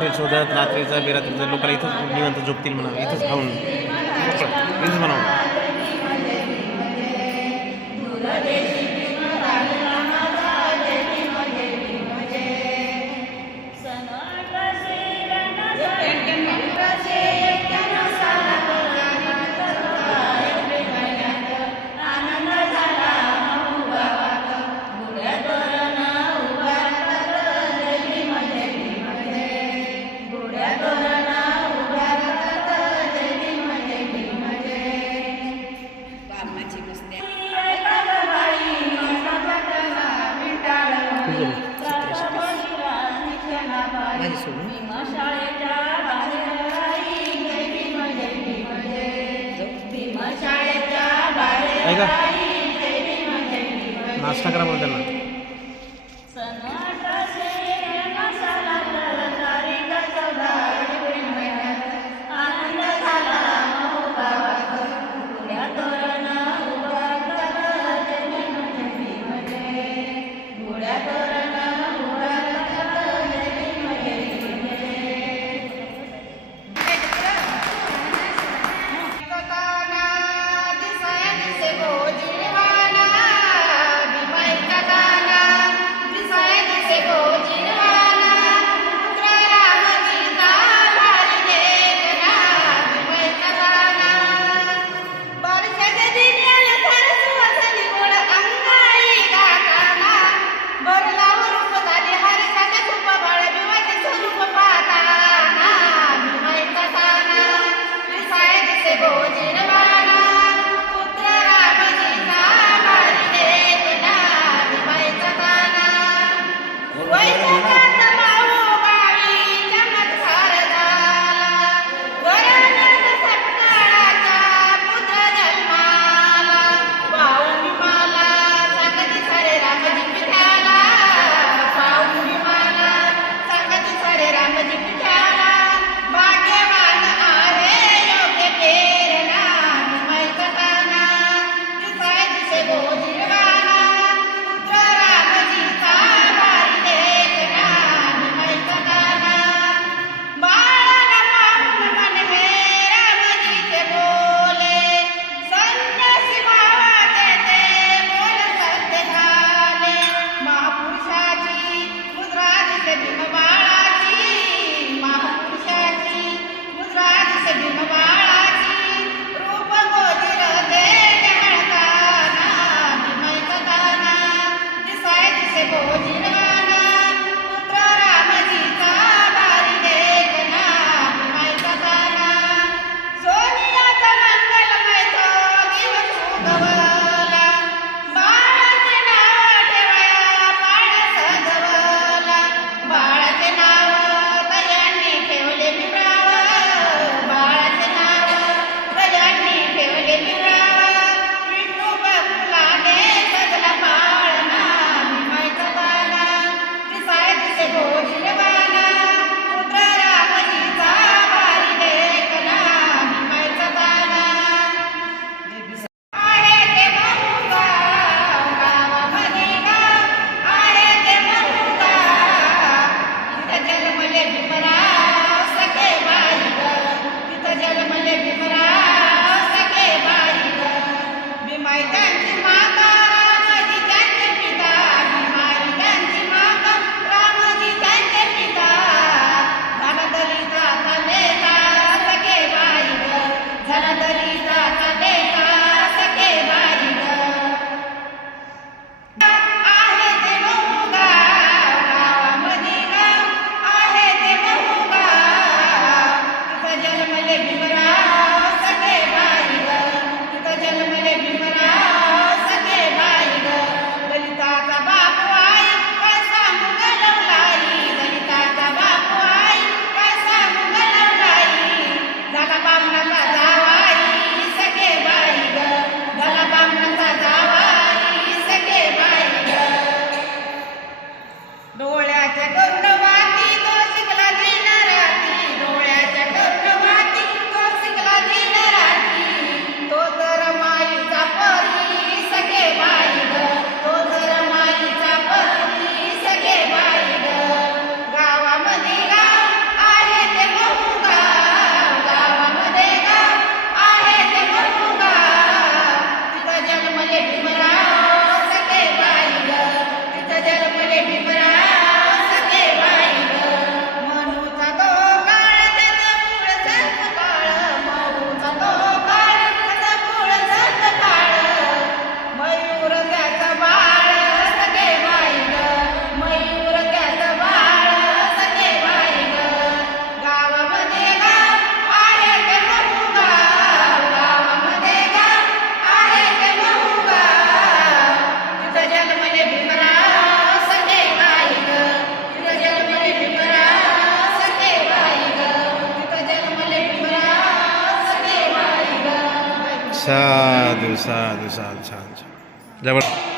Hotel शोधत रात्रीचं बेरात्रीचं लोकांना इथंच निवांत झोपतील म्हणा, इथंच खाऊन इथंच म्हणावं. ऐका नाश्ता करा म्हणून त्यांना. साधू साधू साधू साधू जबरदस्त.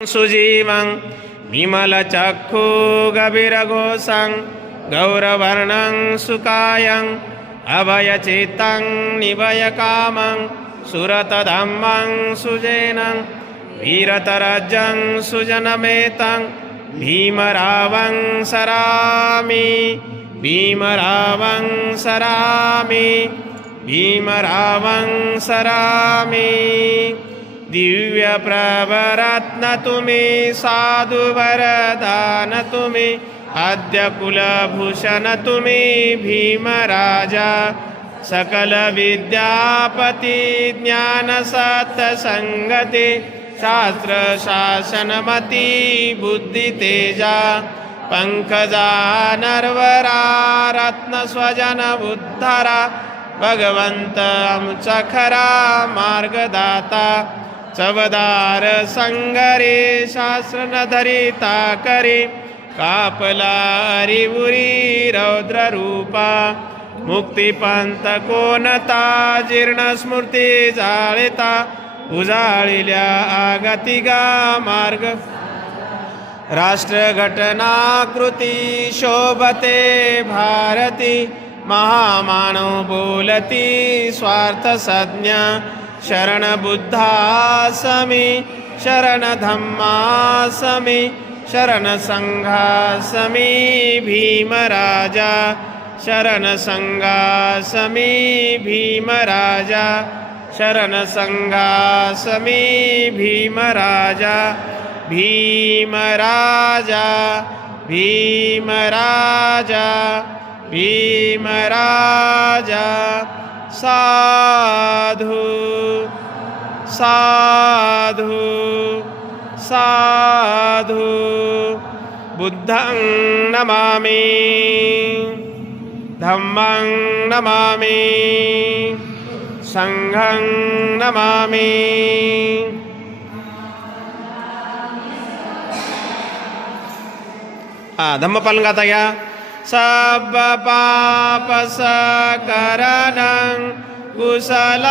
सुजीवं विमलचक्षुगभीरघोषं गौरवर्णं सुकायं अभयचित्तं निभयकामं सुरतधम्मं सुजेनं वीरतरजं सुजनमेतं भीमरावं सरामि भीमरावं सरामि भीमरावं सरामि। दिव्य प्रवरत्न तुम्ही साधु वरदान तुम्ही आद्य कुलभूषण तुम्ही भीमराजा सकल विद्यापती ज्ञान सत्संगती शास्त्र शासनमती बुद्धि तेजा पंकजा नरवरा रत्न स्वजन उद्धरा भगवंत आमचा खरा मार्गदाता चवदार संगरे शास्त्र न धरिता करी कापला रिवुरी रौद्र रूपा मुक्तिपंथ कोणता जीर्ण स्मृती जाळिता उजाळिल्या आगतिगा मार्ग राष्ट्रघटनाकृती शोभते भारती महामानव बोलती स्वार्थ संज्ञा शरण बुद्धासमी शरण धम्मासमी शरण संघासमी भीमराजा शरण संघासमी भीमराजा शरण संघासमी भीमराजा भीमराजा भीमराजा भीमराजा साधु साधु साधु बुद्धं नमामि धम्मं नमामि संघं नमामि। धम्मपालन गाता या सब पाप सकरणं कुशल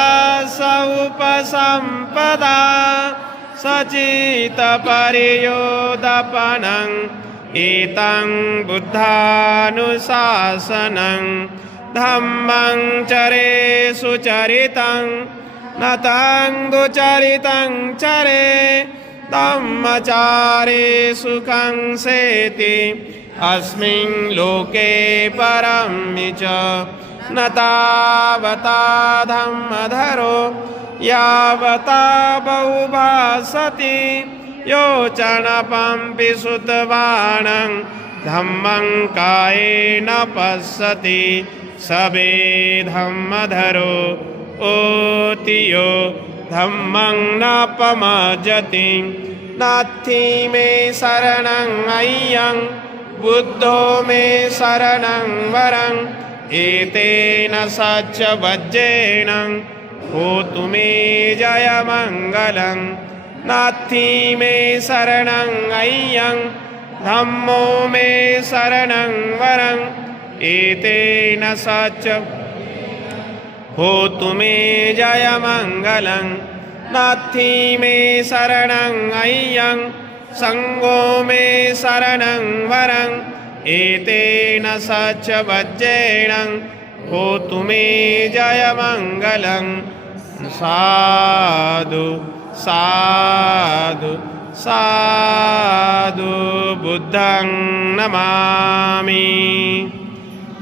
सौपसंपदा सचित परियोदपनं एतं बुद्धानुशासनं धम्मं चरे सुचरितं नतं दुचरितं चरे धम्मचारे सुखं सेति अस्मिन् लोके परं च न तावता धम्मधरो यावता बहुभासति योचनपम्पि सुतवाणं धम्मं कायेन पश्यति सबे धम्मधरो ओतियो धम्मं न पमजति नाथि मे शरणं अय्यं बुद्धो मे शरणं वरं एतेन सच्च वज्रेण होतु मे जयमङ्गलं नाथि मे शरणं अय्यं धम्मो मे शरणं वरं एतेन सच्च होतु मे जयमङ्गलं नाथि मे शरणं अय्यं संगो मे शरणं वरं एतेन सच्च वज्रेण होतु मे जयमङ्गलं साधु साधु साधु बुद्धं नमामि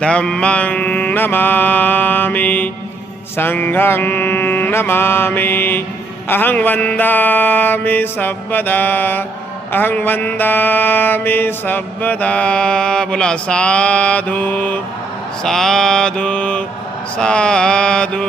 धम्मं नमामि संघं नमामि अहं वन्दामि सर्वदा अहं वन्दामि सर्वदा। बोला साधु साधु साधु।